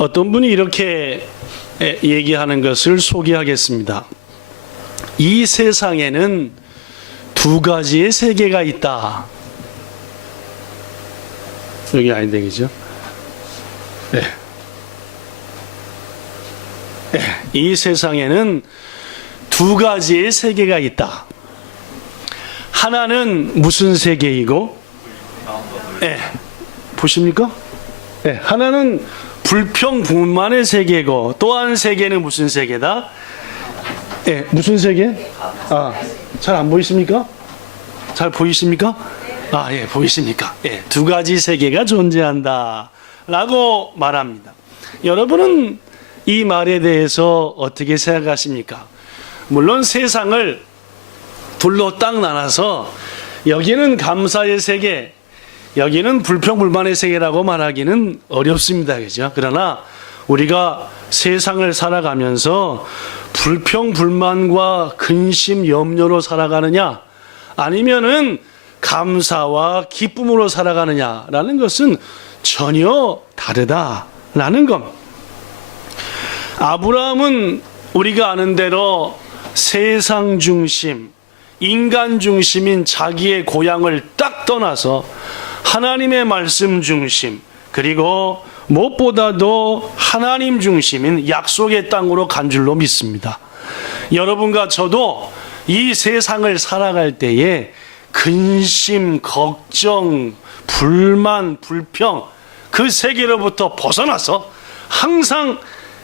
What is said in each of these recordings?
어떤 분이 이렇게 얘기하는 것을 소개하겠습니다. 이 세상에는 두 가지의 세계가 있다. 여기 아닌데, 그죠? 네. 네. 이 세상에는 두 가지의 세계가 있다. 하나는 무슨 세계이고, 네. 보십니까? 네. 하나는 불평불만의 세계고, 또 한 세계는 무슨 세계다? 네. 무슨 세계? 잘 안 보이십니까? 잘 보이십니까? 예, 보이십니까? 예, 두 가지 세계가 존재한다 라고 말합니다. 여러분은 이 말에 대해서 어떻게 생각하십니까? 물론 세상을 둘로 딱 나눠서 여기는 감사의 세계, 여기는 불평불만의 세계라고 말하기는 어렵습니다. 그죠? 그러나 우리가 세상을 살아가면서 불평불만과 근심, 염려로 살아가느냐, 아니면은 감사와 기쁨으로 살아가느냐라는 것은 전혀 다르다라는 겁니다. 아브라함은 우리가 아는 대로 세상 중심, 인간 중심인 자기의 고향을 딱 떠나서 하나님의 말씀 중심, 그리고 무엇보다도 하나님 중심인 약속의 땅으로 간 줄로 믿습니다. 여러분과 저도 이 세상을 살아갈 때에 근심, 걱정, 불만, 불평, 그 세계로부터 벗어나서 항상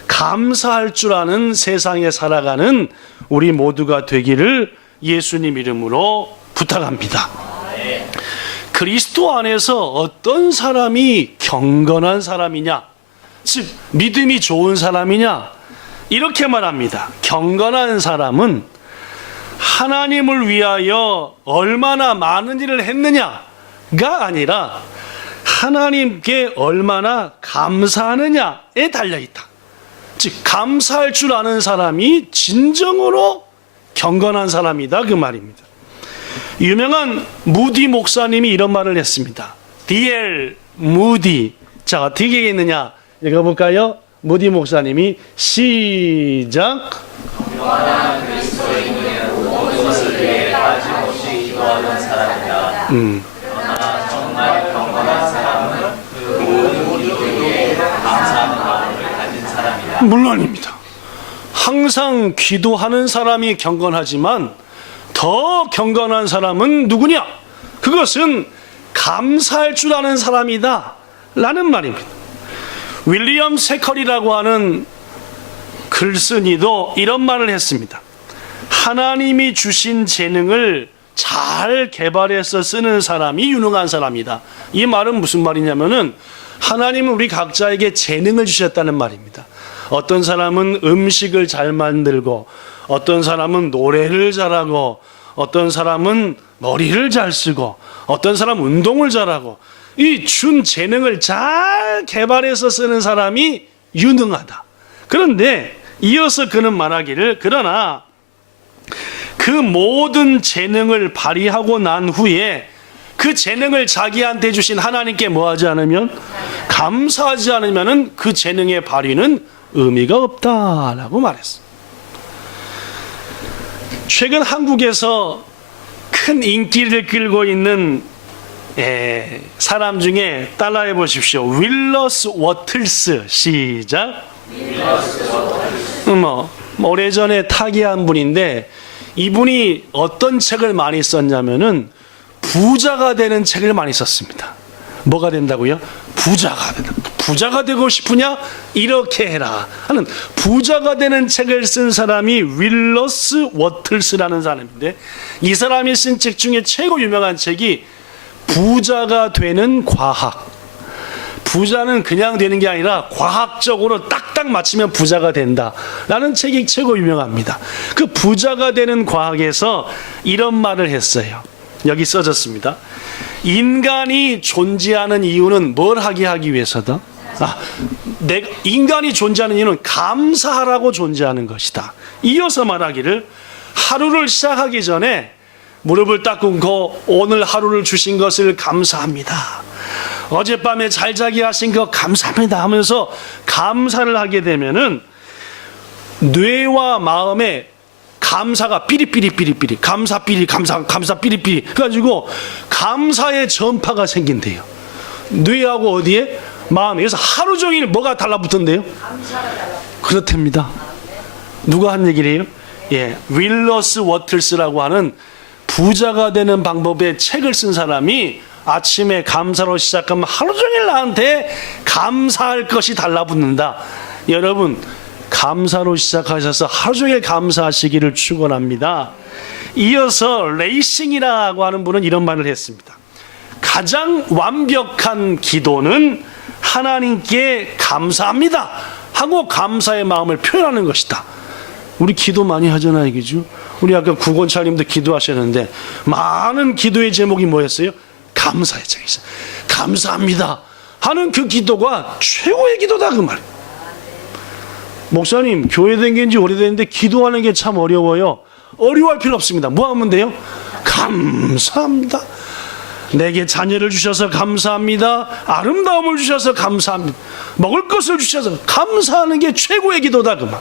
감사할 줄 아는 세상에 살아가는 우리 모두가 되기를 예수님 이름으로 부탁합니다. 그리스도 안에서 어떤 사람이 경건한 사람이냐, 즉 믿음이 좋은 사람이냐, 이렇게 말합니다. 경건한 사람은 하나님을 위하여 얼마나 많은 일을 했느냐가 아니라 하나님께 얼마나 감사하느냐에 달려있다. 즉 감사할 줄 아는 사람이 진정으로 경건한 사람이다, 그 말입니다. 유명한 무디 목사님이 이런 말을 했습니다. D.L. 무디. 자, 어떻게 얘기했느냐 읽어볼까요? 무디 목사님이 시작. 영원한 그리스도인은 모든 것을 위해 빠짐없이 기도하는 사람이다. 그러나 정말 경건한 사람은 그 모든 기도에 위해 감사하는 마음을 가진 사람이다. 물론입니다. 항상 기도하는 사람이 경건하지만 더 경건한 사람은 누구냐? 그것은 감사할 줄 아는 사람이다 라는 말입니다. 윌리엄 세컬이라고 하는 글쓴이도 이런 말을 했습니다. 하나님이 주신 재능을 잘 개발해서 쓰는 사람이 유능한 사람이다. 이 말은 무슨 말이냐면은 하나님은 우리 각자에게 재능을 주셨다는 말입니다. 어떤 사람은 음식을 잘 만들고, 어떤 사람은 노래를 잘하고, 어떤 사람은 머리를 잘 쓰고, 어떤 사람은 운동을 잘하고, 이 준 재능을 잘 개발해서 쓰는 사람이 유능하다. 그런데 이어서 그는 말하기를, 그러나 그 모든 재능을 발휘하고 난 후에 그 재능을 자기한테 주신 하나님께 뭐하지 않으면, 감사하지 않으면 그 재능의 발휘는 의미가 없다라고 말했습니다. 최근 한국에서 큰 인기를 끌고 있는 사람 중에 따라해 보십시오. 윌러스 워틀스. 시작. 오래전에 타계한 분인데, 이분이 어떤 책을 많이 썼냐면은 부자가 되는 책을 많이 썼습니다. 뭐가 된다고요? 부자가 된다. 부자가 되고 싶으냐? 이렇게 해라 하는 부자가 되는 책을 쓴 사람이 윌러스 워틀스라는 사람인데, 이 사람이 쓴 책 중에 최고 유명한 책이 부자가 되는 과학. 부자는 그냥 되는 게 아니라 과학적으로 딱딱 맞추면 부자가 된다라는 책이 최고 유명합니다. 그 부자가 되는 과학에서 이런 말을 했어요. 여기 써졌습니다. 인간이 존재하는 이유는 뭘 하기 위해서다? 인간이 존재하는 이유는 감사하라고 존재하는 것이다. 이어서 말하기를, 하루를 시작하기 전에 무릎을 딱 꿇고 오늘 하루를 주신 것을 감사합니다. 어젯밤에 잘 자게 하신 거 감사합니다 하면서 감사를 하게 되면은 뇌와 마음에 감사가 삐리삐리삐리삐리 감사 삐리삐리 그래가지고 감사의 전파가 생긴대요. 뇌하고 어디에? 마음에. 그래서 하루 종일 뭐가 달라붙던데요? 그렇답니다. 누가 한 얘기래요? 예, 윌러스 워틀스라고 하는 부자가 되는 방법의 책을 쓴 사람이 아침에 감사로 시작하면 하루 종일 나한테 감사할 것이 달라붙는다. 여러분, 감사로 시작하셔서 하루 종일 감사하시기를 축원합니다. 이어서 레이싱이라고 하는 분은 이런 말을 했습니다. 가장 완벽한 기도는 하나님께 감사합니다 하고 감사의 마음을 표현하는 것이다. 우리 기도 많이 하잖아요, 그죠? 우리 아까 구권차님도 기도하셨는데 많은 기도의 제목이 뭐였어요? 감사였죠. 감사합니다 하는 그 기도가 최고의 기도다, 그 말. 목사님, 교회 다닌 지 오래됐는데 기도하는 게 참 어려워요. 어려워할 필요 없습니다. 뭐 하면 돼요? 감사합니다. 내게 자녀를 주셔서 감사합니다. 아름다움을 주셔서 감사합니다. 먹을 것을 주셔서 감사하는 게 최고의 기도다, 그 말.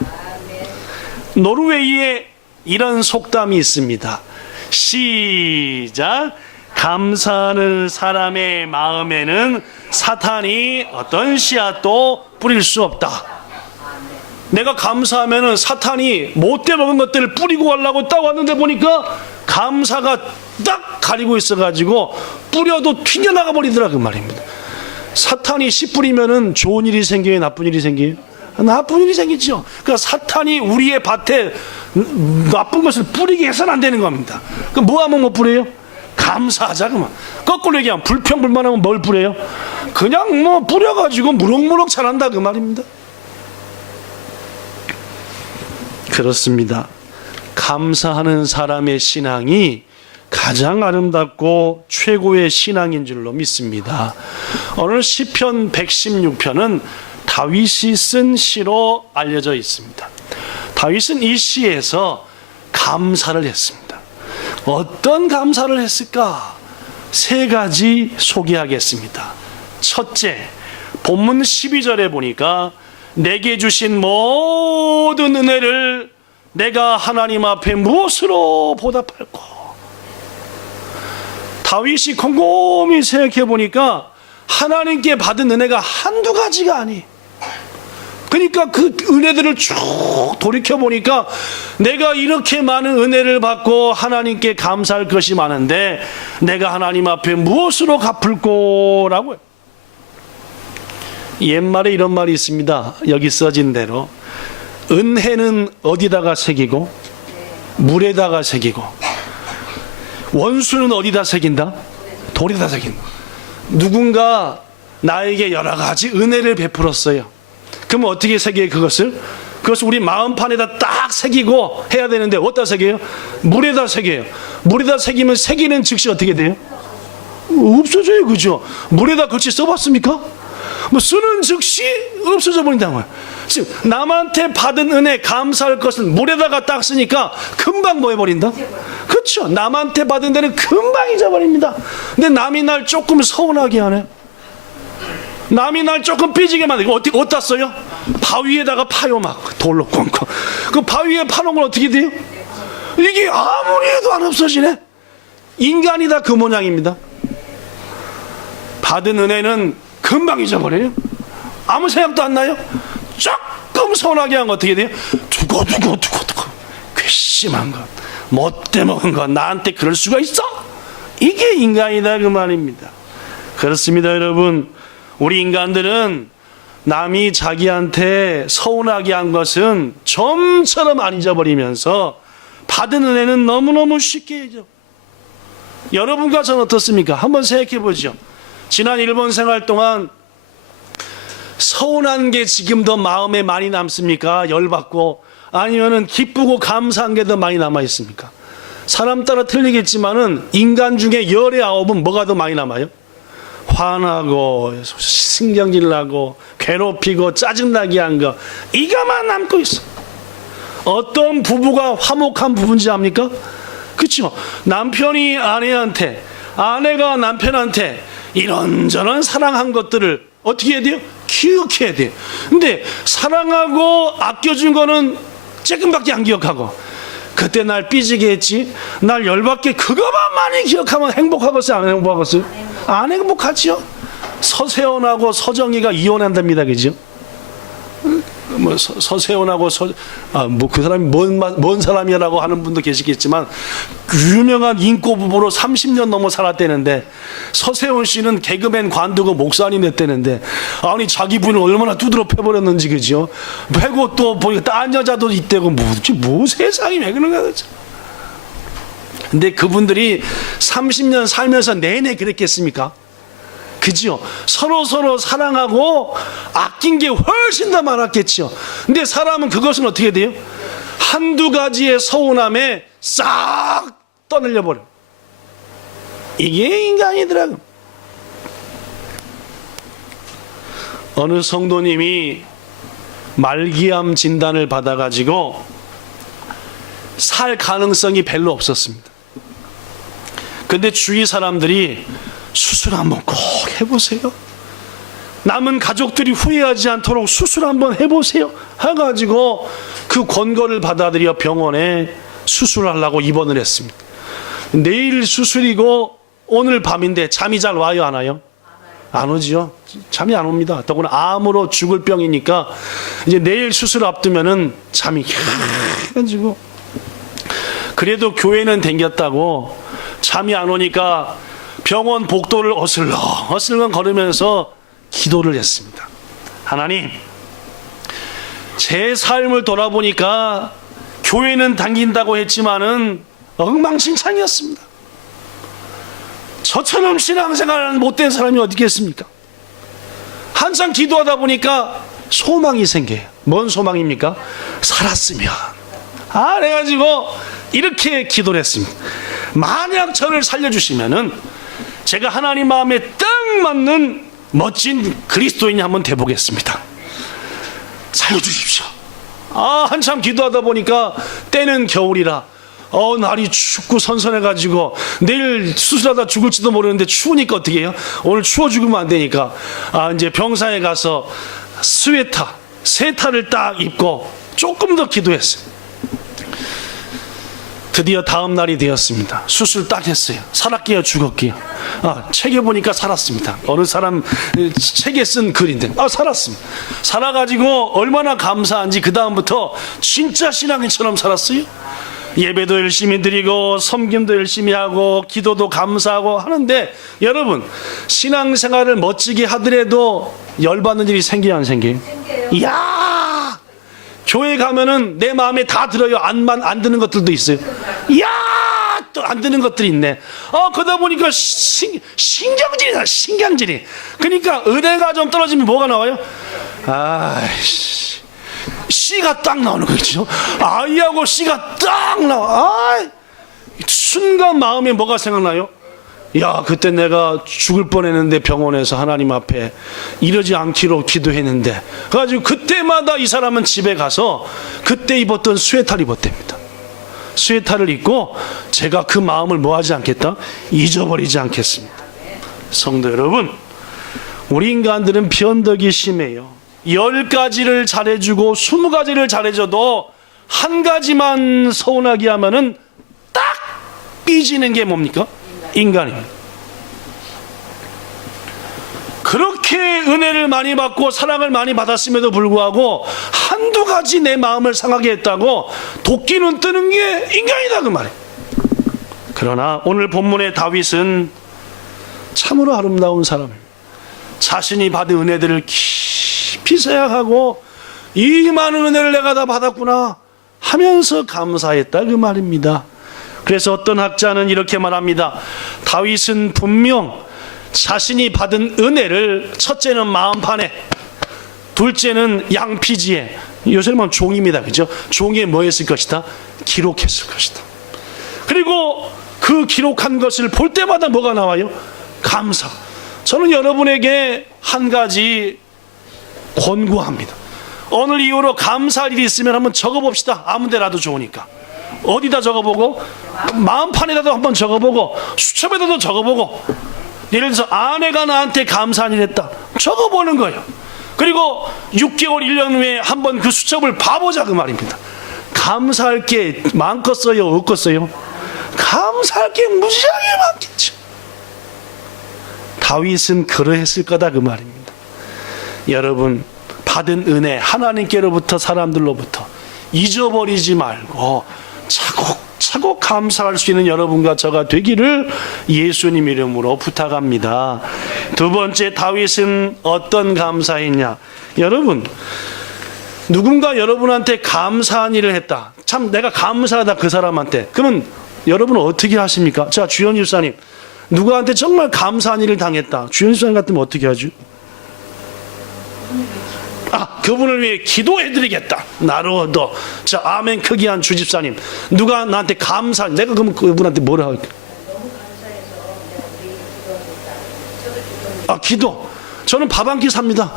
노르웨이에 이런 속담이 있습니다. 시작. 감사하는 사람의 마음에는 사탄이 어떤 씨앗도 뿌릴 수 없다. 내가 감사하면은 사탄이 못돼 먹은 것들을 뿌리고 가려고 딱 왔는데 보니까 감사가 딱 가리고 있어가지고 뿌려도 튕겨나가 버리더라, 그 말입니다. 사탄이 씨 뿌리면은 좋은 일이 생겨요, 나쁜 일이 생겨요? 나쁜 일이 생기죠. 그러니까 사탄이 우리의 밭에 나쁜 것을 뿌리게 해서는 안 되는 겁니다. 그럼 뭐 하면 못 뿌려요? 감사하자, 그만. 거꾸로 얘기하면 불평불만하면 뭘 뿌려요? 그냥 뭐 뿌려가지고 무럭무럭 자란다, 그 말입니다. 그렇습니다. 감사하는 사람의 신앙이 가장 아름답고 최고의 신앙인 줄로 믿습니다. 오늘 시편 116편은 다윗이 쓴 시로 알려져 있습니다. 다윗은 이 시에서 감사를 했습니다. 어떤 감사를 했을까? 세 가지 소개하겠습니다. 첫째, 본문 12절에 보니까 내게 주신 모든 은혜를 내가 하나님 앞에 무엇으로 보답할꼬? 다윗이 곰곰이 생각해 보니까 하나님께 받은 은혜가 한두 가지가 아니에요. 그러니까 그 은혜들을 쭉 돌이켜 보니까 내가 이렇게 많은 은혜를 받고 하나님께 감사할 것이 많은데 내가 하나님 앞에 무엇으로 갚을꼬라고 해요. 옛말에 이런 말이 있습니다. 여기 써진 대로 은혜는 어디다가 새기고 물에다가 새기고 원수는 어디다 새긴다? 돌에다 새긴다. 누군가 나에게 여러 가지 은혜를 베풀었어요. 그럼 어떻게 새겨요, 그것을? 그것을 우리 마음판에다 딱 새기고 해야 되는데 어디다 새겨요? 물에다 새겨요. 물에다 새기면 새기는 즉시 어떻게 돼요? 없어져요, 그죠? 물에다 글씨 써봤습니까? 뭐 쓰는 즉시 없어져 버린다는 거예요. 지금 남한테 받은 은혜 감사할 것은 물에다가 딱 쓰니까 금방 뭐 해버린다? 그렇죠. 남한테 받은 데는 금방 잊어버립니다. 근데 남이 날 조금 서운하게 하네. 남이 날 조금 삐지게 만들고 어디다 써요? 바위에다가 파요, 막 돌로 꽁꽁. 그 바위에 파놓은 건 어떻게 돼요? 이게 아무리 해도 안 없어지네. 인간이 다 그 모양입니다. 받은 은혜는 금방 잊어버려요. 아무 생각도 안 나요. 조금 서운하게 한 거 어떻게 돼요? 두고 괘씸한 것, 못돼 먹은 것, 나한테 그럴 수가 있어? 이게 인간이다, 그 말입니다. 그렇습니다, 여러분. 우리 인간들은 남이 자기한테 서운하게 한 것은 좀처럼 안 잊어버리면서 받은 은혜는 너무너무 쉽게 잊어. 여러분과 저는 어떻습니까? 한번 생각해 보죠. 지난 일본 생활 동안 서운한 게 지금 더 마음에 많이 남습니까? 열받고, 아니면은 기쁘고 감사한 게 더 많이 남아 있습니까? 사람 따라 틀리겠지만은 인간 중에 열의 9은 뭐가 더 많이 남아요? 화나고 신경질 나고 괴롭히고 짜증나게 한 거, 이거만 남고 있어. 어떤 부부가 화목한 부부인지 압니까? 그렇죠? 남편이 아내한테, 아내가 남편한테 이런저런 사랑한 것들을 어떻게 해야 돼요? 기억해야 돼요. 근데 사랑하고 아껴준 거는 조금밖에 안 기억하고, 그때 날 삐지게 했지, 날 열받게, 그거만 많이 기억하면 행복하겠어요? 안 행복하겠어요? 안 행복하지요. 서세원하고 서정희가 이혼한답니다. 그죠? 뭐 서세원하고 뭐 그 사람이 뭔 사람이라고 하는 분도 계시겠지만, 그 유명한 인꼬 부부로 30년 넘어 살았대는데, 서세원 씨는 개그맨 관두고 목사님 됐대는데, 아니 자기 분을 얼마나 두드러 패버렸는지. 그죠? 패고 또 보니까 딴 여자도 있대고, 뭐 세상이 왜 그런가. 그죠? 근데 그분들이 30년 살면서 내내 그랬겠습니까? 그죠? 서로 사랑하고 아낀 게 훨씬 더 많았겠죠. 근데 사람은 그것은 어떻게 돼요? 한두 가지의 서운함에 싹 떠밀려 버려. 이게 인간이더라고. 어느 성도님이 말기암 진단을 받아가지고 살 가능성이 별로 없었습니다. 근데 주위 사람들이 수술 한번 꼭 해보세요, 남은 가족들이 후회하지 않도록 수술 한번 해보세요 해가지고 그 권고를 받아들여 병원에 수술하려고 입원을 했습니다. 내일 수술이고 오늘 밤인데 잠이 잘 와요, 안 와요? 안 오지요. 잠이 안 옵니다. 더구나 암으로 죽을 병이니까 이제 내일 수술 앞두면은 잠이 해가지고, 그래도 교회는 댕겼다고 잠이 안 오니까 병원 복도를 어슬렁 걸으면서 기도를 했습니다. 하나님, 제 삶을 돌아보니까 교회는 당긴다고 했지만은 엉망진창이었습니다. 저처럼 신앙생활하는 못된 사람이 어디 있겠습니까? 한참 기도하다 보니까 소망이 생겨요. 뭔 소망입니까? 살았으면. 그래가지고 이렇게 기도를 했습니다. 만약 저를 살려주시면은 제가 하나님 마음에 딱 맞는 멋진 그리스도인이 한번 돼보겠습니다. 살려주십시오. 한참 기도하다 보니까 때는 겨울이라 날이 춥고 선선해가지고 내일 수술하다 죽을지도 모르는데 추우니까 어떻게 해요? 오늘 추워 죽으면 안 되니까 이제 병상에 가서 세타를 딱 입고 조금 더 기도했어요. 드디어 다음 날이 되었습니다. 수술 딱 했어요. 살았게요, 죽었게요? 책에 보니까 살았습니다. 어느 사람 책에 쓴 글인데 살았습니다. 살아가지고 얼마나 감사한지 그 다음부터 진짜 신앙인처럼 살았어요. 예배도 열심히 드리고 섬김도 열심히 하고 기도도 감사하고 하는데, 여러분, 신앙생활을 멋지게 하더라도 열받는 일이 생겨요, 안 생겨요? 이야, 교회 가면은 내 마음에 다 들어요. 안 드는 것들도 있어요. 이야, 또 안 드는 것들이 있네. 그러다 보니까 신경질이다, 신경질이. 그러니까 은혜가 좀 떨어지면 뭐가 나와요? 씨가 딱 나오는 거죠. 아이하고 씨가 딱 나와. 순간 마음에 뭐가 생각나요? 야, 그때 내가 죽을 뻔했는데 병원에서 하나님 앞에 이러지 않기로 기도했는데, 그래가지고 그때마다 이 사람은 집에 가서 그때 입었던 스웨터를 입었답니다. 스웨터를 입고 제가 그 마음을 뭐하지 않겠다? 잊어버리지 않겠습니다. 성도 여러분, 우리 인간들은 변덕이 심해요. 10가지를 잘해주고 20가지를 잘해줘도 한 가지만 서운하게 하면은 딱 삐지는 게 뭡니까? 인간입니다. 그렇게 은혜를 많이 받고 사랑을 많이 받았음에도 불구하고 한두 가지 내 마음을 상하게 했다고 도끼는 뜨는 게 인간이다, 그 말이에요. 그러나 오늘 본문의 다윗은 참으로 아름다운 사람입니다. 자신이 받은 은혜들을 깊이 생각하고 이 많은 은혜를 내가 다 받았구나 하면서 감사했다, 그 말입니다. 그래서 어떤 학자는 이렇게 말합니다. 다윗은 분명 자신이 받은 은혜를 첫째는 마음판에, 둘째는 양피지에, 요새는 종입니다, 그죠? 종이에 뭐 했을 것이다? 기록했을 것이다. 그리고 그 기록한 것을 볼 때마다 뭐가 나와요? 감사. 저는 여러분에게 한 가지 권고합니다. 오늘 이후로 감사할 일이 있으면 한번 적어봅시다. 아무 데라도 좋으니까. 어디다 적어보고, 마음판에다도 한번 적어보고, 수첩에다도 적어보고, 예를 들어서 아내가 나한테 감사한 일 했다. 적어보는 거예요. 그리고 6개월, 1년 후에 한번 그 수첩을 봐보자 그 말입니다. 감사할 게 많겠어요? 없겠어요? 감사할 게 무지하게 많겠죠. 다윗은 그러했을 거다 그 말입니다. 여러분, 받은 은혜 하나님께로부터 사람들로부터 잊어버리지 말고 차곡차곡 감사할 수 있는 여러분과 저가 되기를 예수님 이름으로 부탁합니다. 두 번째, 다윗은 어떤 감사했냐? 여러분, 누군가 여러분한테 감사한 일을 했다. 참 내가 감사하다 그 사람한테. 그러면 여러분은 어떻게 하십니까? 자, 주현 집사님, 누구한테 정말 감사한 일을 당했다. 주현 집사님 같으면 어떻게 하죠? 그분을 위해 기도해드리겠다. 나로도. 자, 아멘 크게 한 주집사님, 누가 나한테 감사, 내가 그러면 그분한테 뭐라 할까? 기도. 저는 밥 한 끼 삽니다.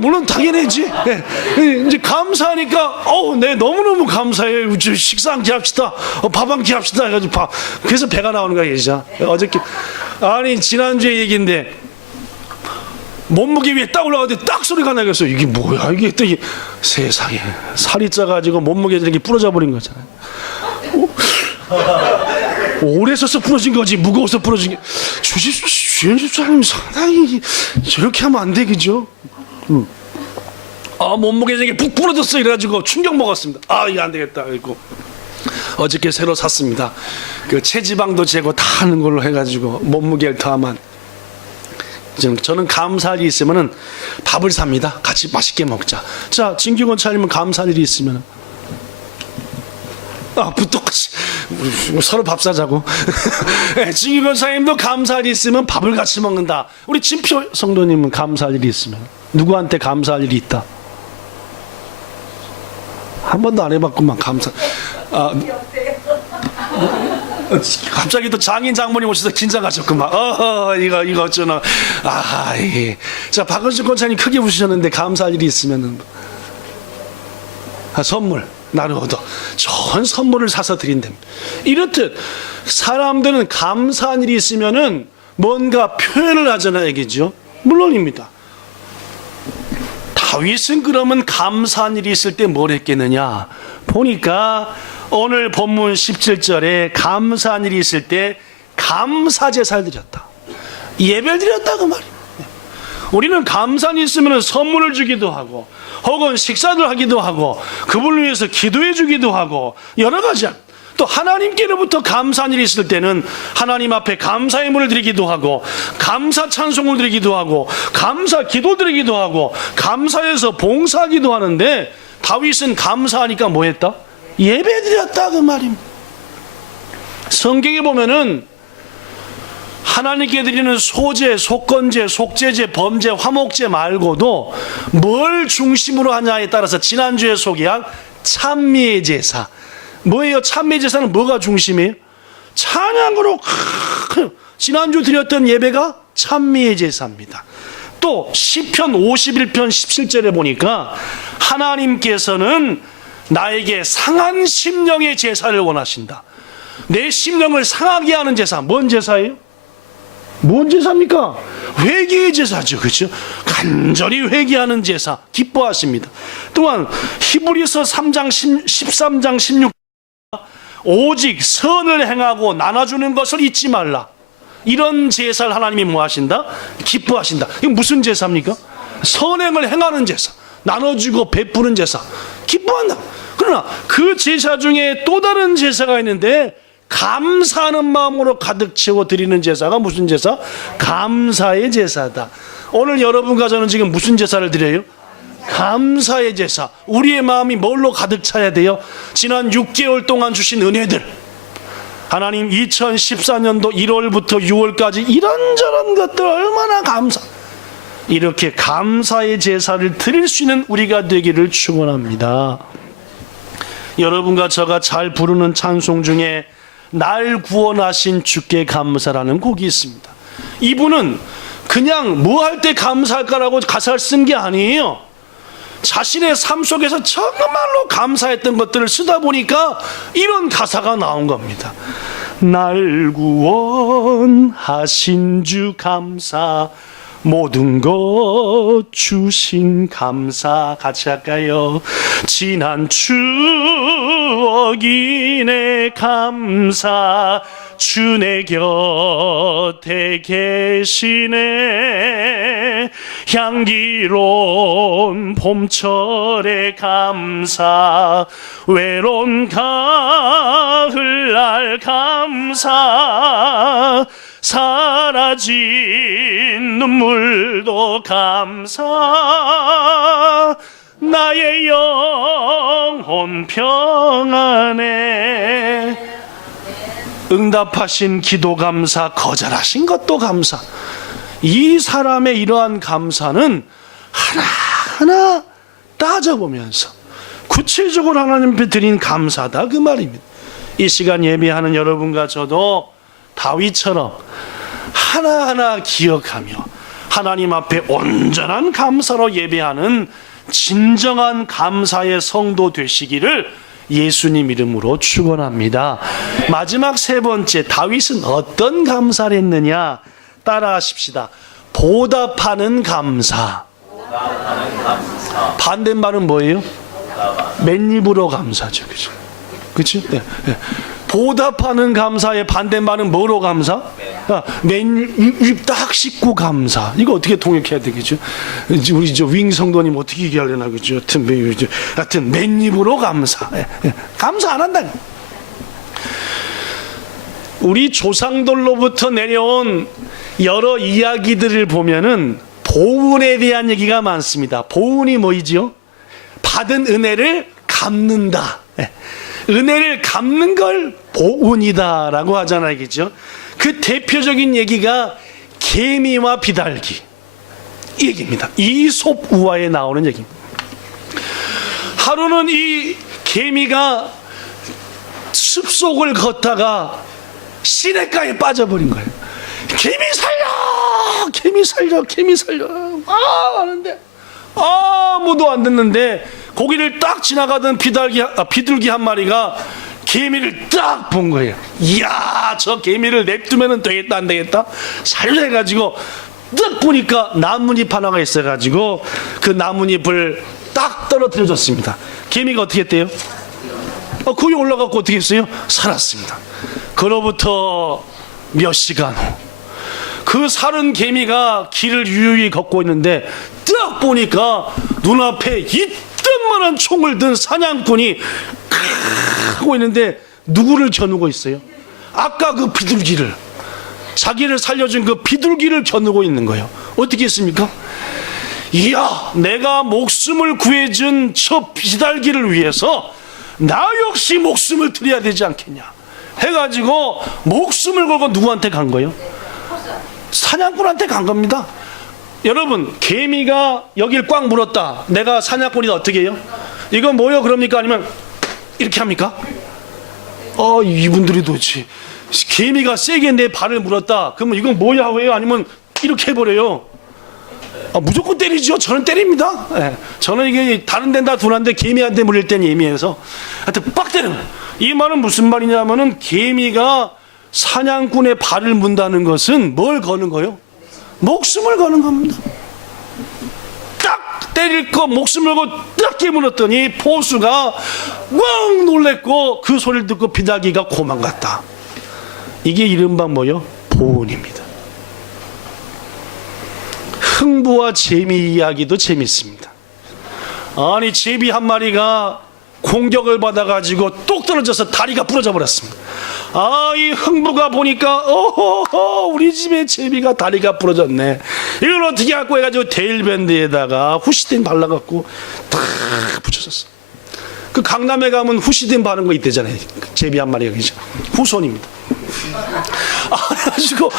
물론 당연하지. 네. 이제 감사하니까 네, 너무너무 감사해요. 식사 한 끼 합시다. 밥 한 끼 합시다 해가지고 그래서 배가 나오는 거야. 진짜 어저께 지난주에 얘기인데 몸무게 위에 딱 올라가는데 딱 소리가 나겠어요. 이게 뭐야? 이게 또 세상에 살이 쪄가지고 몸무게 이렇게 부러져 버린 거잖아요. 오래 써서 부러진 거지 무거워서 부러진 게. 주연 집사님 상당히 저렇게 하면 안 되겠죠? 몸무게 이렇게 푹 부러졌어 이래가지고 충격 먹었습니다. 이거 안 되겠다. 그리고 어저께 새로 샀습니다. 그 체지방도 재고 다 하는 걸로 해가지고 몸무게를 더하면. 저는 감사할 일이 있으면 밥을 삽니다. 같이 맛있게 먹자. 자, 진규건 차리면 감사할 일이 있으면 똑같이 서로 밥 사자고. 진규건 차님도 감사할 일이 있으면 밥을 같이 먹는다. 우리 진표 성도님은 감사할 일이 있으면 누구한테 감사할 일이 있다? 한 번도 안 해봤구만. 감사. 갑자기 또 장인 장모님 오셔서 긴장하셨구만. 이거 어쩌나. 예. 자, 박은숙 권사님 크게 웃으셨는데 감사할 일이 있으면은 선물. 나로도 좋은 선물을 사서 드린답니다. 이렇듯 사람들은 감사한 일이 있으면은 뭔가 표현을 하잖아요, 얘기죠. 물론입니다. 다윗은 그러면 감사한 일이 있을 때 뭘 했겠느냐? 보니까 오늘 본문 17절에 감사한 일이 있을 때 감사제사를 드렸다. 예배를 드렸다 그 말이에요. 우리는 감사한 일이 있으면 선물을 주기도 하고 혹은 식사를 하기도 하고 그분을 위해서 기도해 주기도 하고 여러 가지. 또 하나님께로부터 감사한 일이 있을 때는 하나님 앞에 감사의 문을 드리기도 하고 감사 찬송을 드리기도 하고 감사 기도 드리기도 하고 감사해서 봉사하기도 하는데 다윗은 감사하니까 뭐 했다? 예배 드렸다 그 말입니다. 성경에 보면은 하나님께 드리는 소제, 속건제, 속죄제, 범제, 화목제 말고도 뭘 중심으로 하냐에 따라서 지난주에 소개한 찬미의 제사. 뭐예요? 찬미의 제사는 뭐가 중심이에요? 찬양으로 지난주 드렸던 예배가 찬미의 제사입니다. 또 시편 51편 17절에 보니까 하나님께서는 나에게 상한 심령의 제사를 원하신다. 내 심령을 상하게 하는 제사. 뭔 제사예요? 뭔 제사입니까? 회개의 제사죠. 그렇죠? 간절히 회개하는 제사 기뻐하십니다. 또한 히브리서 3장 13장 16 오직 선을 행하고 나눠주는 것을 잊지 말라. 이런 제사를 하나님이 뭐 하신다? 기뻐하신다. 이건 무슨 제사입니까? 선행을 행하는 제사, 나눠주고 베푸는 제사 기뻐한다. 그러나 그 제사 중에 또 다른 제사가 있는데 감사하는 마음으로 가득 채워 드리는 제사가 무슨 제사? 감사의 제사다. 오늘 여러분과 저는 지금 무슨 제사를 드려요? 감사의 제사. 우리의 마음이 뭘로 가득 차야 돼요? 지난 6개월 동안 주신 은혜들, 하나님 2014년도 1월부터 6월까지 이런저런 것들 얼마나 감사. 이렇게 감사의 제사를 드릴 수 있는 우리가 되기를 축원합니다. 여러분과 저가 잘 부르는 찬송 중에 날 구원하신 주께 감사라는 곡이 있습니다. 이분은 그냥 뭐 할 때 감사할까라고 가사를 쓴 게 아니에요. 자신의 삶 속에서 정말로 감사했던 것들을 쓰다 보니까 이런 가사가 나온 겁니다. 날 구원하신 주 감사, 모든 것 주신 감사. 같이 할까요? 지난 추억이네 감사, 주 내 곁에 계시네. 향기로운 봄철의 감사, 외로운 가을날 감사, 사라진 눈물도 감사, 나의 영혼 평안해. 응답하신 기도 감사, 거절하신 것도 감사. 이 사람의 이러한 감사는 하나하나 따져보면서 구체적으로 하나님께 드린 감사다, 그 말입니다. 이 시간 예배하는 여러분과 저도 다윗처럼 하나하나 기억하며 하나님 앞에 온전한 감사로 예배하는 진정한 감사의 성도 되시기를 예수님 이름으로 축원합니다. 마지막 세 번째, 다윗은 어떤 감사를 했느냐? 따라하십시다. 보답하는 감사. 반대말은 뭐예요? 맨입으로 감사죠. 그죠? 그치? 네, 네. 보답하는 감사의 반대말은 뭐로 감사? 맨입 딱 씻고 감사. 이거 어떻게 통역해야 되겠죠? 우리 윙 성도님 어떻게 얘기하려나, 그죠? 하여튼 맨입으로 감사. 감사 안 한다. 우리 조상들로부터 내려온 여러 이야기들을 보면은 보은에 대한 얘기가 많습니다. 보은이 뭐이지요? 받은 은혜를 갚는다. 은혜를 갚는 걸 보은이다라고 하잖아요, 그죠? 그 대표적인 얘기가 개미와 비달기 이 얘기입니다. 이솝 우화에 나오는 얘기입니다. 하루는 이 개미가 숲속을 걷다가 시냇가에 빠져버린 거예요. 개미 살려! 개미 살려! 개미 살려! 하는데 아무도 안 듣는데 거기를 딱 지나가던 비둘기 한 마리가 개미를 딱 본 거예요. 이야, 저 개미를 냅두면 되겠다 안 되겠다? 살려 해가지고 딱 보니까 나뭇잎 하나가 있어가지고 그 나뭇잎을 딱 떨어뜨려줬습니다. 개미가 어떻게 했대요? 거기 올라가고 어떻게 했어요? 살았습니다. 그로부터 몇 시간 후 그 살은 개미가 길을 유유히 걷고 있는데 딱 보니까 눈앞에 이딴만한 총을 든 사냥꾼이 하고 있는데 누구를 겨누고 있어요? 아까 그 비둘기를, 자기를 살려준 그 비둘기를 겨누고 있는 거예요. 어떻게 했습니까? 이야, 내가 목숨을 구해준 저 비달기를 위해서 나 역시 목숨을 드려야 되지 않겠냐 해가지고 목숨을 걸고 누구한테 간 거예요? 사냥꾼한테 간 겁니다. 여러분, 개미가 여길 꽉 물었다. 내가 사냥꾼이다. 어떻게 해요? 이건 뭐요? 그럽니까? 아니면 이렇게 합니까? 이분들이 도대체 개미가 세게 내 발을 물었다. 그러면 이건 뭐야? 왜요? 아니면 이렇게 해버려요. 무조건 때리죠. 저는 때립니다. 네. 저는 이게 다른 데다 둔한데 개미한테 물릴 땐 예민해서 하여튼 빡 때리는. 이 말은 무슨 말이냐면은 개미가 사냥꾼의 발을 문다는 것은 뭘 거는 거요? 목숨을 거는 겁니다. 딱 때릴 거 목숨을 걸고 딱 깨물었더니 포수가 꽝 놀랬고 그 소리를 듣고 비둘기가 도망갔다. 이게 이른바 뭐요? 보은입니다. 흥부와 재미 이야기도 재밌습니다. 아니, 제비 한 마리가 공격을 받아가지고 똑 떨어져서 다리가 부러져 버렸습니다. 이 흥부가 보니까 우리 집에 제비가 다리가 부러졌네. 이걸 어떻게 할까 해가지고 데일밴드에다가 후시딘 발라갖고 탁 붙여줬어. 그 강남에 가면 후시딘 바른 거 있대잖아요. 제비 한 마리가 계죠. 후손입니다. 그래가지고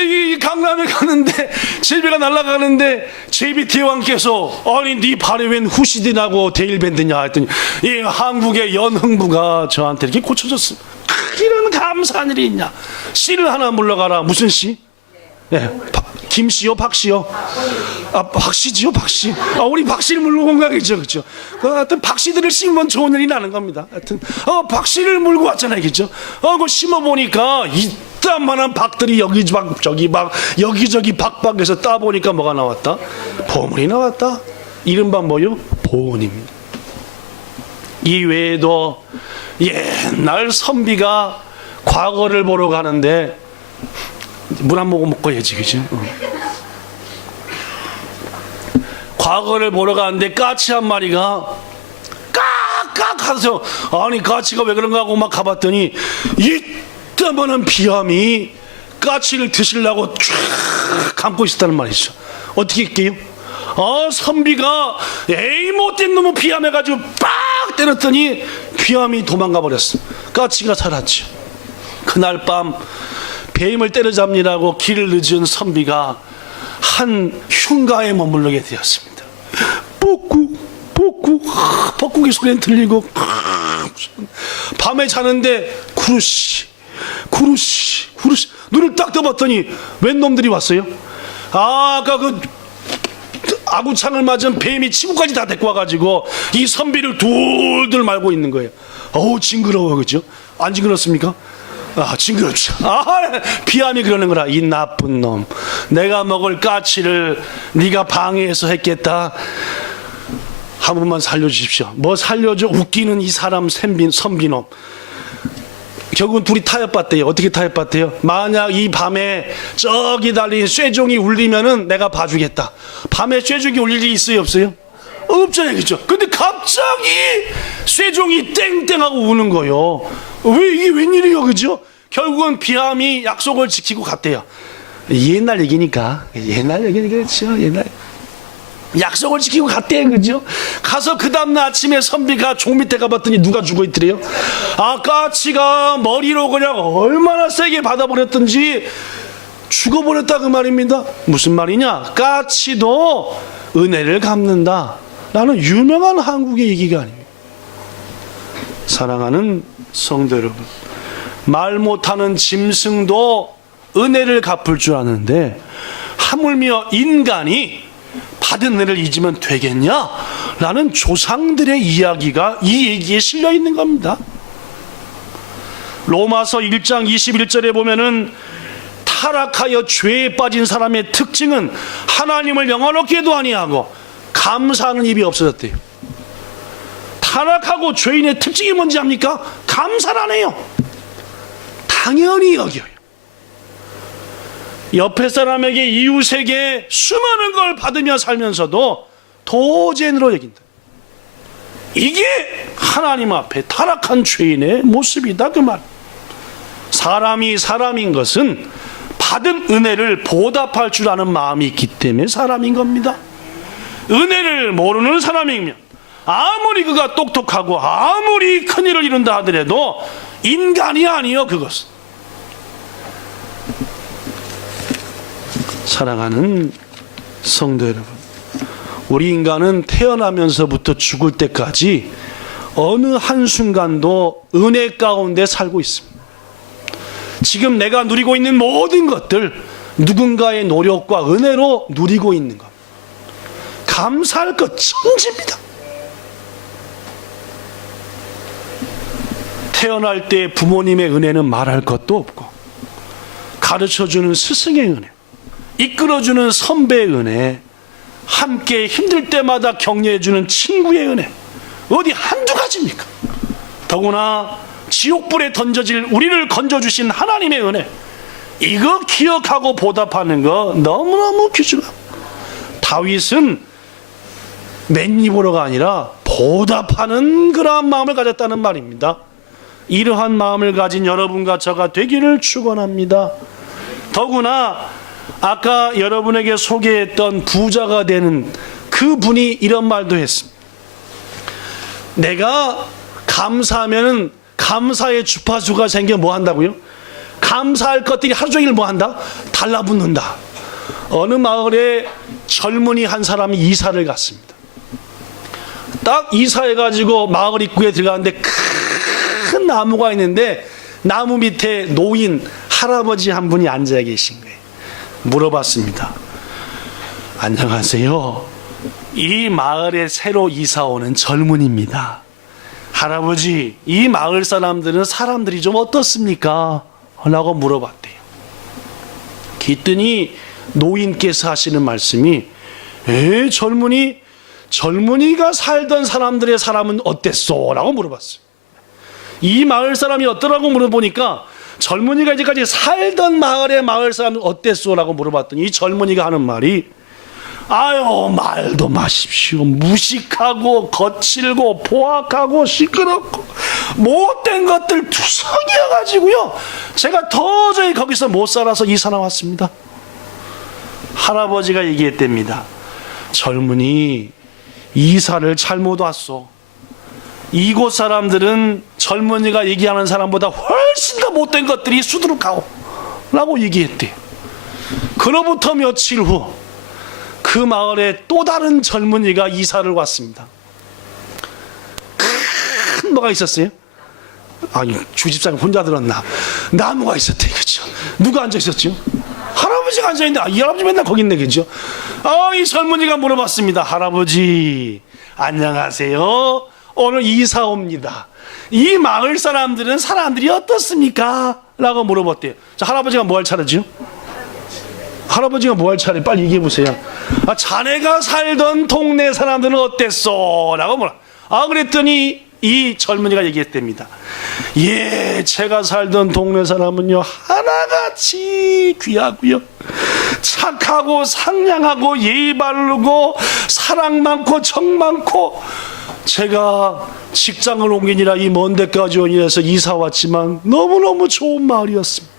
이 강남에 가는데 제비가 날아가는데 제비 대왕께서 아니 네 발에 웬 후시딘하고 데일밴드냐 했더니 이 한국의 연흥부가 저한테 이렇게 고쳐줬습니다. 이런 감사한 일이 있냐. 씨를 하나 물러가라. 무슨 씨? 예, 김씨요, 박씨요? 아, 박씨지요, 박씨. 아, 우리 박씨를 물고 건강이죠, 그죠? 하여튼 박씨들을 심으면 좋은 일이 나는 겁니다. 하여튼, 박씨를 물고 왔잖아요, 그죠? 그거 심어보니까 이딴만한 박들이 여기저기 박박해서 따보니까 뭐가 나왔다? 보물이 나왔다. 이른바 뭐요? 보온입니다. 이 외에도 옛날 선비가 과거를 보러 가는데 물 한 모금 먹고 해야지, 그죠? 과거를 보러 가는데 까치 한 마리가 깍깍 하면서, 아니 까치가 왜 그런가 하고 막 가봤더니 이따만한 비암이 까치를 드시려고 쫙 감고 있었다는 말이죠. 어떻게 할게요? 선비가 에이 못된 놈의 비암해가지고 빡 때렸더니 비암이 도망가 버렸어. 까치가 살았죠. 그날 밤 뱀을 때려잡느라고 길을 늦은 선비가 한 흉가에 머무르게 되었습니다. 뻐꾸기 소리는 들리고, 밤에 자는데 구르시 눈을 딱 떠봤더니 웬 놈들이 왔어요? 아까 그 아구창을 맞은 뱀이 치구까지 다 데리고 와가지고 이 선비를 둘둘 말고 있는 거예요. 어우 징그러워, 그죠? 안 징그럽습니까? 징그럽죠. 비암이 그러는 거라. 이 나쁜 놈, 내가 먹을 까치를 네가 방해해서 했겠다. 한 번만 살려주십시오. 뭐 살려줘? 웃기는 이 사람 선비놈. 결국은 둘이 타협봤대요. 어떻게 타협봤대요? 만약 이 밤에 저기 달린 쇠종이 울리면은 내가 봐주겠다. 밤에 쇠종이 울릴 일이 있어요, 없어요? 없잖아요, 그죠? 근데 갑자기 쇠종이 땡땡하고 우는 거요. 왜 이게 웬일이요, 그죠? 결국은 비암이 약속을 지키고 갔대요. 옛날 얘기니까 그렇죠. 옛날 약속을 지키고 갔대, 그죠? 가서 그 다음날 아침에 선비가 종 밑에 가봤더니 누가 죽어있더래요. 까치가 머리로 그냥 얼마나 세게 받아버렸던지 죽어버렸다, 그 말입니다. 무슨 말이냐? 까치도 은혜를 갚는다 라는 유명한 한국의 얘기가 아닙니다. 사랑하는 성도 여러분, 말 못하는 짐승도 은혜를 갚을 줄 아는데 하물며 인간이 받은 은혜를 잊으면 되겠냐? 라는 조상들의 이야기가 이 얘기에 실려 있는 겁니다. 로마서 1장 21절에 보면은 타락하여 죄에 빠진 사람의 특징은 하나님을 영화롭게도 아니하고 감사하는 입이 없어졌대요. 타락하고 죄인의 특징이 뭔지 압니까? 감사를 안 해요. 당연히 여겨요. 옆에 사람에게, 이웃에게 수많은 걸 받으며 살면서도 도제인으로 여긴다. 이게 하나님 앞에 타락한 죄인의 모습이다, 그 말. 사람이 사람인 것은 받은 은혜를 보답할 줄 아는 마음이 있기 때문에 사람인 겁니다. 은혜를 모르는 사람이면 아무리 그가 똑똑하고 아무리 큰일을 이룬다 하더라도 인간이 아니요, 그것은. 사랑하는 성도 여러분, 우리 인간은 태어나면서부터 죽을 때까지 어느 한순간도 은혜 가운데 살고 있습니다. 지금 내가 누리고 있는 모든 것들 누군가의 노력과 은혜로 누리고 있는 것, 감사할 것 천지입니다. 태어날 때 부모님의 은혜는 말할 것도 없고, 가르쳐주는 스승의 은혜, 이끌어주는 선배의 은혜, 함께 힘들 때마다 격려해주는 친구의 은혜, 어디 한두 가지입니까? 더구나 지옥불에 던져질 우리를 건져주신 하나님의 은혜, 이거 기억하고 보답하는 거 너무너무 귀중합니다. 다윗은 맨입으로가 아니라 보답하는 그러한 마음을 가졌다는 말입니다. 이러한 마음을 가진 여러분과 저가 되기를 축원합니다. 더구나 아까 여러분에게 소개했던 부자가 되는 그 분이 이런 말도 했습니다. 내가 감사하면 감사의 주파수가 생겨 뭐 한다고요? 감사할 것들이 하루 종일 뭐 한다? 달라붙는다. 어느 마을에 젊은이 한 사람이 이사를 갔습니다. 딱 이사해가지고 마을 입구에 들어가는데 큰 나무가 있는데 나무 밑에 노인 할아버지 한 분이 앉아 계신 거예요. 물어봤습니다. 안녕하세요. 이 마을에 새로 이사 오는 젊은이입니다. 할아버지, 이 마을 사람들은 사람들이 좀 어떻습니까? 라고 물어봤대요. 그랬더니 노인께서 하시는 말씀이 젊은이가 살던 사람들의 사람은 어땠어? 라고 물어봤어요. 이 마을 사람이 어떠라고 물어보니까 젊은이가 이제까지 살던 마을의 마을 사람은 어땠어? 라고 물어봤더니 이 젊은이가 하는 말이 아유, 말도 마십시오. 무식하고 거칠고 포악하고 시끄럽고 못된 것들 투성이어가지고요, 제가 도저히 거기서 못 살아서 이사 나왔습니다. 할아버지가 얘기했답니다. 젊은이, 이사를 잘못 왔어. 이곳 사람들은 젊은이가 얘기하는 사람보다 훨씬 더 못된 것들이 수두룩하고 라고 얘기했대요. 그로부터 며칠 후 그 마을에 또 다른 젊은이가 이사를 왔습니다. 큰 뭐가 있었어요? 아니, 주집사님 혼자 들었나? 나무가 있었대, 그죠? 누가 앉아 있었죠? 할아버지가 앉아 있는데, 이 할아버지 맨날 거기 있네, 그죠? 이 젊은이가 물어봤습니다. 할아버지, 안녕하세요. 오늘 이사 옵니다. 이 마을 사람들이 어떻습니까? 라고 물어봤대요. 자, 할아버지가 뭐 할 차례죠? 할아버지가 뭐 할 차례? 빨리 얘기해 보세요. 자네가 살던 동네 사람들은 어땠어? 라고 물어. 그랬더니 이 젊은이가 얘기했답니다. 예, 제가 살던 동네 사람은요, 하나같이 귀하고요, 착하고 상냥하고 예의 바르고 사랑 많고 정 많고, 제가 직장을 옮기니라 이 먼 데까지 오니라서 이사 왔지만 너무너무 좋은 마을이었습니다.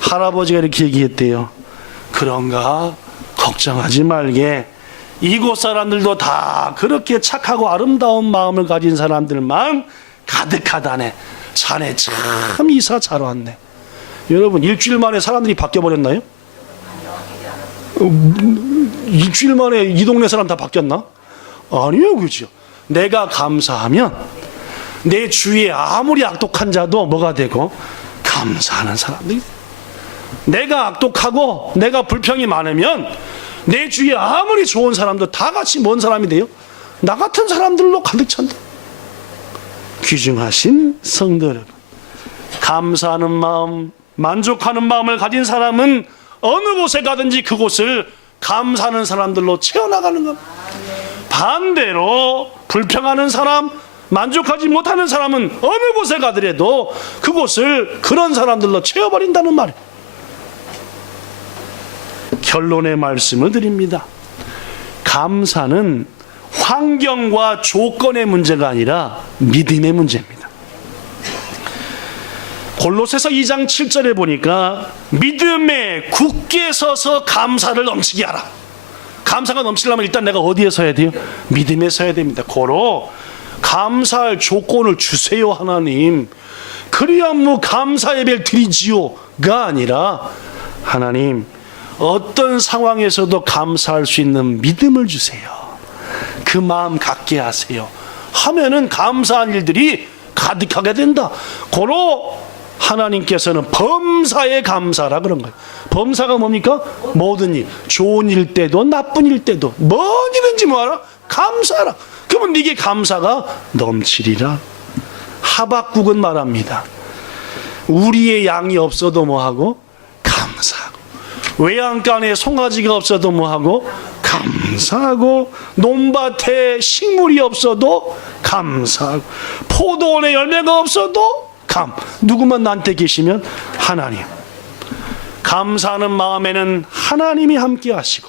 할아버지가 이렇게 얘기했대요. 그런가? 걱정하지 말게. 이곳 사람들도 다 그렇게 착하고 아름다운 마음을 가진 사람들만 가득하다네. 자네 참 이사 잘 왔네. 여러분, 일주일 만에 사람들이 바뀌어버렸나요? 일주일 만에 이 동네 사람 다 바뀌었나? 아니요, 그죠? 내가 감사하면 내 주위에 아무리 악독한 자도 뭐가 되고 감사하는 사람들이, 내가 악독하고 내가 불평이 많으면 내 주위에 아무리 좋은 사람도 다 같이 뭔 사람이 돼요? 나 같은 사람들로 가득 찬다. 귀중하신 성도 여러분, 감사하는 마음, 만족하는 마음을 가진 사람은 어느 곳에 가든지 그곳을 감사하는 사람들로 채워나가는 겁니다. 반대로 불평하는 사람, 만족하지 못하는 사람은 어느 곳에 가더라도 그곳을 그런 사람들로 채워버린다는 말이에요. 결론의 말씀을 드립니다. 감사는 환경과 조건의 문제가 아니라 믿음의 문제입니다. 골로새서 2장 7절에 보니까 믿음에 굳게 서서 감사를 넘치게 하라. 감사가 넘치려면 일단 내가 어디에 서야 돼요? 믿음에 서야 됩니다. 고로 감사할 조건을 주세요, 하나님. 그래야 뭐 감사 예배를 드리지요가 아니라, 하나님, 어떤 상황에서도 감사할 수 있는 믿음을 주세요. 그 마음 갖게 하세요. 하면은 감사한 일들이 가득하게 된다. 고로 하나님께서는 범사에 감사라 그런 거예요. 범사가 뭡니까? 모든 일, 좋은 일 때도 나쁜 일 때도 뭔 일인지 뭐하라? 감사하라. 그러면 네게 감사가 넘치리라. 하박국은 말합니다. 우리의 양이 없어도 뭐하고? 감사하고. 외양간에 송아지가 없어도 뭐하고? 감사하고. 논밭에 식물이 없어도 감사하고. 포도원에 열매가 없어도 누구만 나한테 계시면 하나님. 감사하는 마음에는 하나님이 함께 하시고,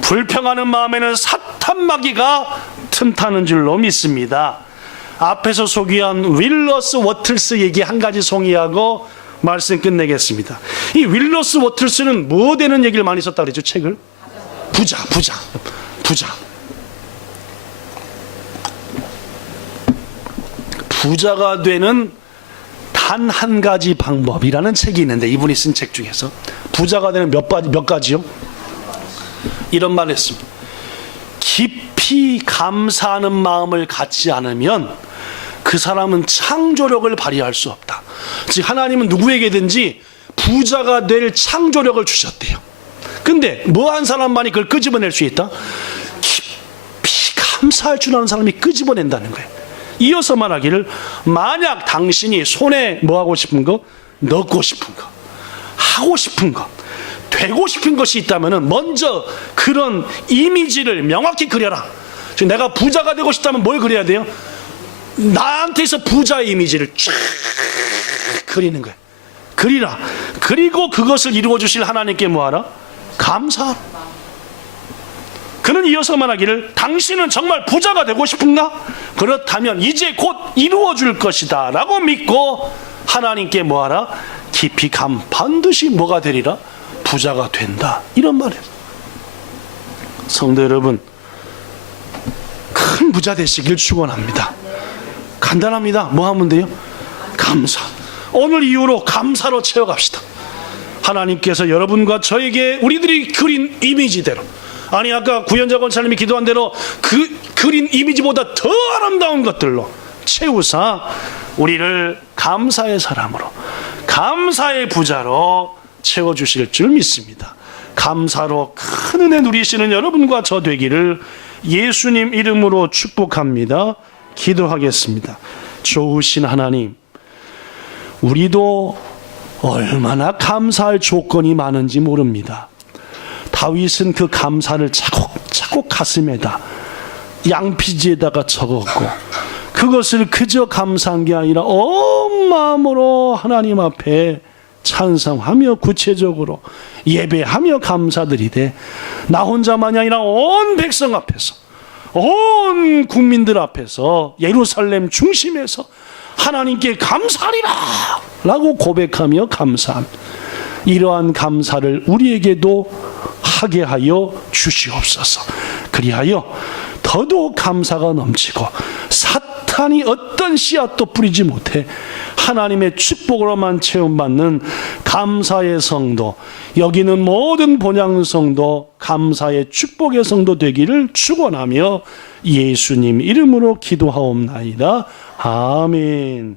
불평하는 마음에는 사탄 마귀가 틈타는 줄로 믿습니다. 앞에서 소개한 윌러스 워틀스 얘기 한 가지 송이하고 말씀 끝내겠습니다. 이 윌러스 워틀스는 뭐 되는 얘기를 많이 썼다 그랬죠, 책을? 부자. 부자가 되는 단 한 가지 방법이라는 책이 있는데, 이분이 쓴 책 중에서 부자가 되는 몇 가지요? 이런 말을 했습니다. 깊이 감사하는 마음을 갖지 않으면 그 사람은 창조력을 발휘할 수 없다. 즉 하나님은 누구에게든지 부자가 될 창조력을 주셨대요. 근데 뭐 한 사람만이 그걸 끄집어낼 수 있다? 깊이 감사할 줄 아는 사람이 끄집어낸다는 거예요. 이어서 말하기를, 만약 당신이 손에 뭐 하고 싶은 거, 넣고 싶은 거, 하고 싶은 거, 되고 싶은 것이 있다면 먼저 그런 이미지를 명확히 그려라. 지금 내가 부자가 되고 싶다면 뭘 그려야 돼요? 나한테서 부자의 이미지를 쫙 그리는 거예요. 그리라. 그리고 그것을 이루어 주실 하나님께 뭐하라? 감사하라. 그는 이어서 말하기를, 당신은 정말 부자가 되고 싶은가? 그렇다면 이제 곧 이루어 줄 것이다 라고 믿고 하나님께 뭐하라? 깊이 반드시 뭐가 되리라? 부자가 된다. 이런 말이에요. 성도 여러분, 큰 부자 되시길 축원합니다. 간단합니다. 뭐 하면 돼요? 감사. 오늘 이후로 감사로 채워갑시다. 하나님께서 여러분과 저에게 우리들이 그린 이미지대로, 아니 아까 구현자 권사님이 기도한 대로 그 그린 이미지보다 더 아름다운 것들로 채우사 우리를 감사의 사람으로, 감사의 부자로 채워주실 줄 믿습니다. 감사로 큰 은혜 누리시는 여러분과 저 되기를 예수님 이름으로 축복합니다. 기도하겠습니다. 좋으신 하나님, 우리도 얼마나 감사할 조건이 많은지 모릅니다. 다윗은 그 감사를 차곡차곡 가슴에다, 양피지에다가 적었고, 그것을 그저 감사한 게 아니라 온 마음으로 하나님 앞에 찬송하며 구체적으로 예배하며 감사드리되, 나 혼자만이 아니라 온 백성 앞에서, 온 국민들 앞에서, 예루살렘 중심에서 하나님께 감사하리라 라고 고백하며 감사합니다. 이러한 감사를 우리에게도 하게 하여 주시옵소서. 그리하여 더더욱 감사가 넘치고 사탄이 어떤 씨앗도 뿌리지 못해 하나님의 축복으로만 체험받는 감사의 성도, 여기는 모든 본향 성도 감사의 축복의 성도 되기를 축원하며 예수님 이름으로 기도하옵나이다. 아멘.